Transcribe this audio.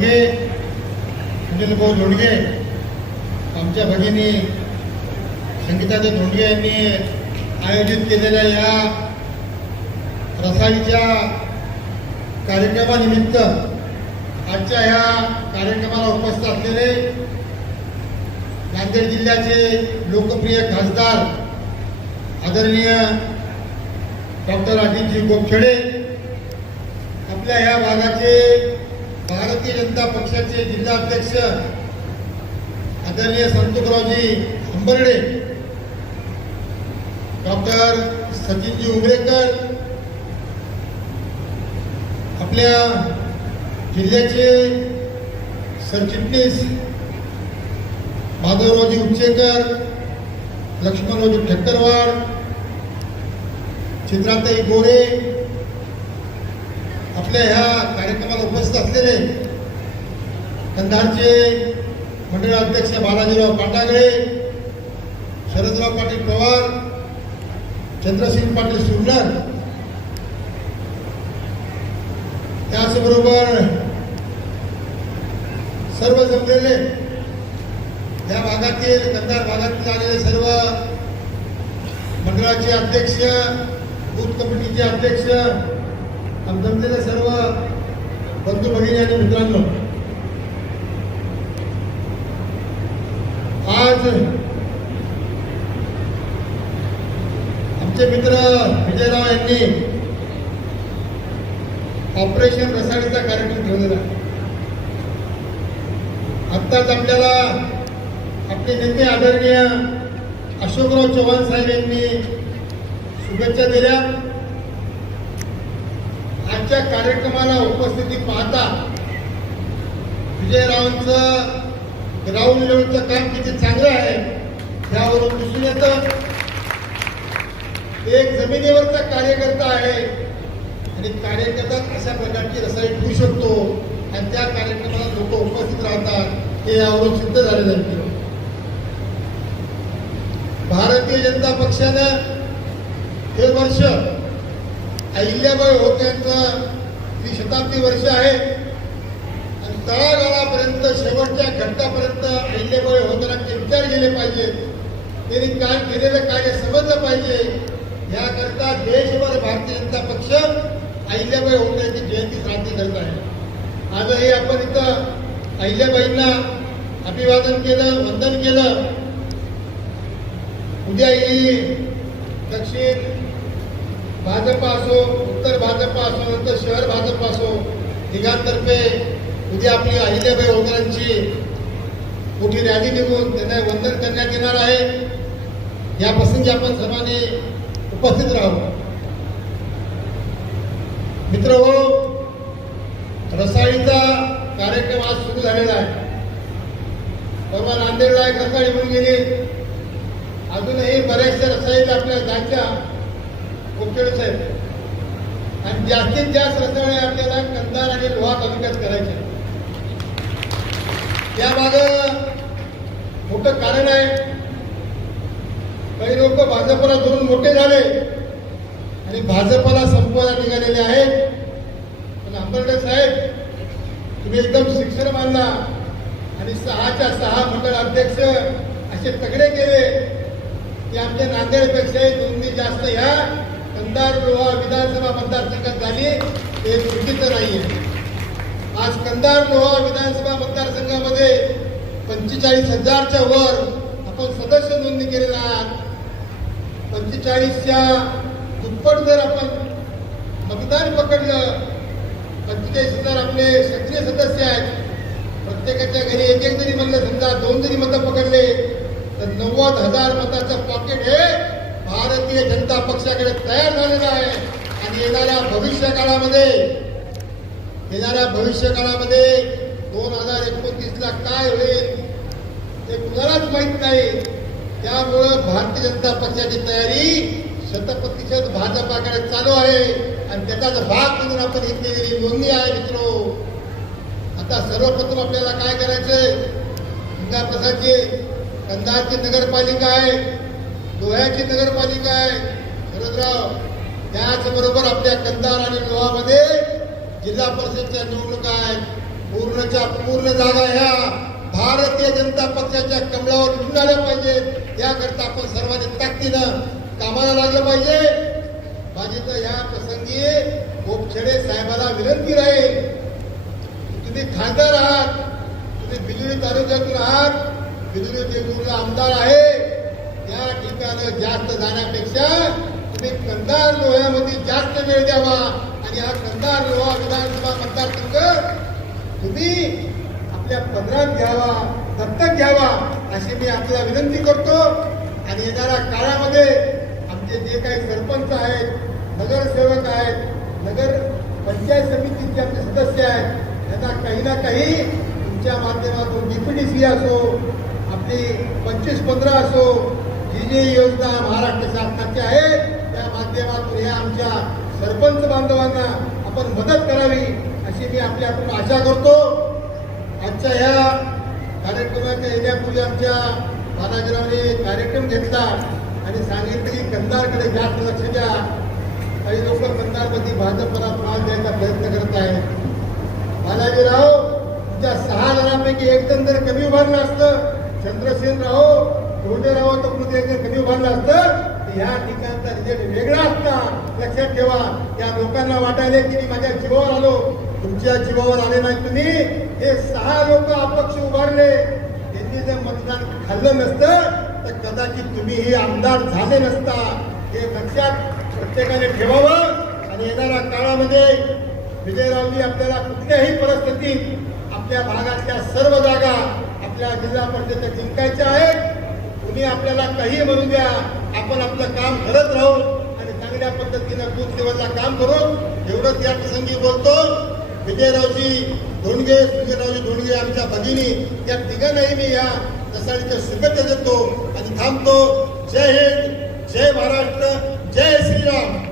धोंडगे सुनील भाऊ आमच्या भगिनी संगीताचे धोंडगे यांनी आयोजित केलेल्या या रसाईच्या कार्यक्रमानिमित्त आजच्या ह्या कार्यक्रमाला उपस्थित असलेले नांदेड जिल्ह्याचे लोकप्रिय खासदार आदरणीय डॉक्टर अजितजी गोपछडे आपल्या ह्या भागाचे भारतीय जनता पक्षाचे जिल्हाध्यक्ष आदरणीय संतोषरावजी अंबर्डे डॉक्टर सचिनजी उमरेकर आपल्या जिल्ह्याचे सरचिटणीस माधवरावजी उच्चेकर लक्ष्मणरावजी ठक्करवाड चित्राताई गोरे आपल्या ह्या कार्यक्रमाला उपस्थित असलेले कंधारचे मंडळ अध्यक्ष बालाजीराव पाटागळे शरदराव पाटील पवार चंद्रसिंग पाटील सुरनर त्याचबरोबर सर्व जमलेले या भागातील कंधार भागातील आलेले सर्व मंडळाचे अध्यक्ष बूथ कमिटीचे अध्यक्ष आम सर्व बंधू भगिनी आणि मित्रांनो आज आमचे मित्र विजयराव यांनी ऑपरेशन रसाळीचा कार्यक्रम ठेवलेला आत्ताच आपल्याला आपले नेते आदरणीय अशोकराव चव्हाण साहेब यांनी शुभेच्छा दिल्या. आजच्या कार्यक्रमाला उपस्थिती पाहता विजयरावांचं ग्राउंड लेवलचं काम किती चांगलं आहे त्यावरून दिसून येतं. एक जमिनीवरचा कार्यकर्ता आहे आणि कार्यकर्ता अशा प्रकारची रसाई ठेवू शकतो आणि त्या कार्यक्रमाला लोक उपस्थित राहतात. हे यावरून सिद्ध झालेलं आहे भारतीय जनता पक्षानं हे वर्ष अहिल्याबाई होत्यांचं ही शताब्दी वर्ष आहे. आणि तळागाळापर्यंत शेवटच्या घट्टापर्यंत अहिल्याबाई होतांचे विचार गेले पाहिजेत त्यांनी काय केलेलं कार्य समजलं पाहिजे. याकरता देशभर भारतीय जनता पक्ष अहिल्याबाई होत्यांची जयंती साजरी करत आहे. आजही आपण इथं अहिल्याबाईंना अभिवादन केलं वंदन केलं. उद्या ही दक्षिण भाजप असो उत्तर भाजप असो नंतर शहर भाजप असो तिघांतर्फे उद्या आपली अहिल्याबाई होकरांची मोठी रॅली निघून त्यांना वंदन करण्यात येणार आहे. या प्रसंगी आपण सर्वांनी उपस्थित राहू. मित्र हो रसाळीचा कार्यक्रम आज सुरू झालेला आहे. परवा नांदेडला एक रसाळी म्हणून गेली. अजूनही बऱ्याचशा रसाळीला आपल्या जायच्या कुमखेड साहेब आणि जास्तीत जास्त रसाळे आपल्याला कंदार आणि लोहा तालुक्यात करायचे. त्यामाग मोठं कारण आहे. काही लोक भाजपला धरून मोठे झाले. आणि भाजपला संपवायला निघालेले आहेत. पण आंबर्डे साहेब तुम्ही एकदम शिक्षण मानला. आणि सहाच्या सहा मंडळ अध्यक्ष असे तगडे केले. की आमच्या नांदेडपेक्षाही नोंदणी जास्त ह्या कंधार लोहा विधानसभा मतदारसंघात झाली ते चुकीचं नाहीये आज कंदार लोहा विधानसभा मतदारसंघामध्ये पंचेचाळीस हजारच्या वर आपण सदस्य नोंदणी केलेला आहात. पंचेचाळीसच्या दुप्पट जर आपण मतदान पकडलं पंचेचाळीस हजार आपले सक्रिय सदस्य आहेत. प्रत्येकाच्या घरी एक एक जरी म्हणलं समजा दोन जरी मतं पकडले तर नव्वद हजार मताचं पॉकेट हे भारतीय जनता पक्षाकडे तयार झालेलं आहे. आणि येणाऱ्या भविष्य काळामध्ये येणाऱ्या भविष्य काळामध्ये दोन हजार एकोणतीसला काय होईल ते कुणालाच माहीत नाही. त्यामुळं भारतीय जनता पक्षाची तयारी शतप्रतिशत भाजपाकडे चालू आहे. आणि त्याचाच भाग म्हणून आपण ही केलेली नोंदणी आहे मित्रो आता सर्वप्रथम आपल्याला काय करायचंय? गंगाप्रसादचे कंधारची नगरपालिका आहे. लोह्याची नगरपालिका आहे. शरदराव त्याचबरोबर आपल्या कंदार आणि लोहामध्ये जिल्हा परिषदच्या निवडणुका आहेत. पूर्णच्या पूर्ण जागा ह्या भारतीय जनता पक्षाच्या कमळावर निवडून आल्या पाहिजेत. त्याकरता आपण सर्वांनी ताकदीनं कामाला लागलं पाहिजे. माझी तर ह्या प्रसंगी गोपछेडे साहेबाला विनंती राहील. तुम्ही खासदार आहात. तुम्ही बिजुरी तालुक्यातून आहात. बिजुरी देगूरला आमदार आहे. त्या ठिकाणी जास्त जाण्यापेक्षा तुम्ही कंधार लोह्यामध्ये जास्त वेळ द्यावा. आणि हा कंधार लोहा विधानसभा मतदारसंघ तुम्ही आपल्या पदरात घ्यावा दत्तक घ्यावा अशी मी आपल्याला विनंती करतो. आणि येणाऱ्या काळामध्ये आमचे जे काही सरपंच आहेत नगरसेवक आहेत नगर पंचायत समितीचे आमचे सदस्य आहेत त्यांना काही ना काही तुमच्या माध्यमातून डीपीडीसी असो आपली पंचवीस पंधरा असो जी जी योजना महाराष्ट्र शासनाची आहे. त्या माध्यमातून या आमच्या सरपंच बांधवांना आपण मदत करावी अशी मी आपल्याकडून आशा करतो. आजच्या ह्या कार्यक्रमाच्या येण्यापूर्वी आमच्या बालाजीरावने कार्यक्रम घेतला आणि सांगितलं की कंधारकडे जास्त लक्ष द्या. काही लोक कंधारमध्ये भाजपला त्रास द्यायचा प्रयत्न करत आहेत. बालाजीराव तुमच्या सहा जणांपैकी एक जण जर कमी उभारलं असतं चंद्रसेन राव धोंडेराव तर कधी उभारलं असतं या ह्या ठिकाणचा रिझल्ट वेगळा असता. लक्षात ठेवा त्या लोकांना वाटायला की मी माझ्या जीवावर आलो. तुमच्या जीवावर आले नाही तुम्ही. हे सहा लोक अपक्ष उभारले. त्यांनी जर मतदान खाल्लं नसतं तर कदाचित तुम्ही हे आमदार झाले नसता. हे लक्षात प्रत्येकाने ठेवावं. आणि येणाऱ्या काळामध्ये विजयरावजी आपल्याला कुठल्याही परिस्थितीत आपल्या भागातल्या सर्व जागा आपल्या जिल्हा परिषदेच्या जिंकायच्या आहेत. तुम्ही आपल्याला काही म्हणू द्या. आपण आपलं काम करत राहू आणि चांगल्या पद्धतीनं दूध दिवसला काम करू. एवढंच या प्रसंगी बोलतो. विजयरावजी धोंडगे विजयरावजी धोंडगे आमच्या भगिनी या तिघांनाही मी या दसऱ्याच्या शुभेच्छा देतो आणि थांबतो. जय हिंद जय महाराष्ट्र जय श्रीराम.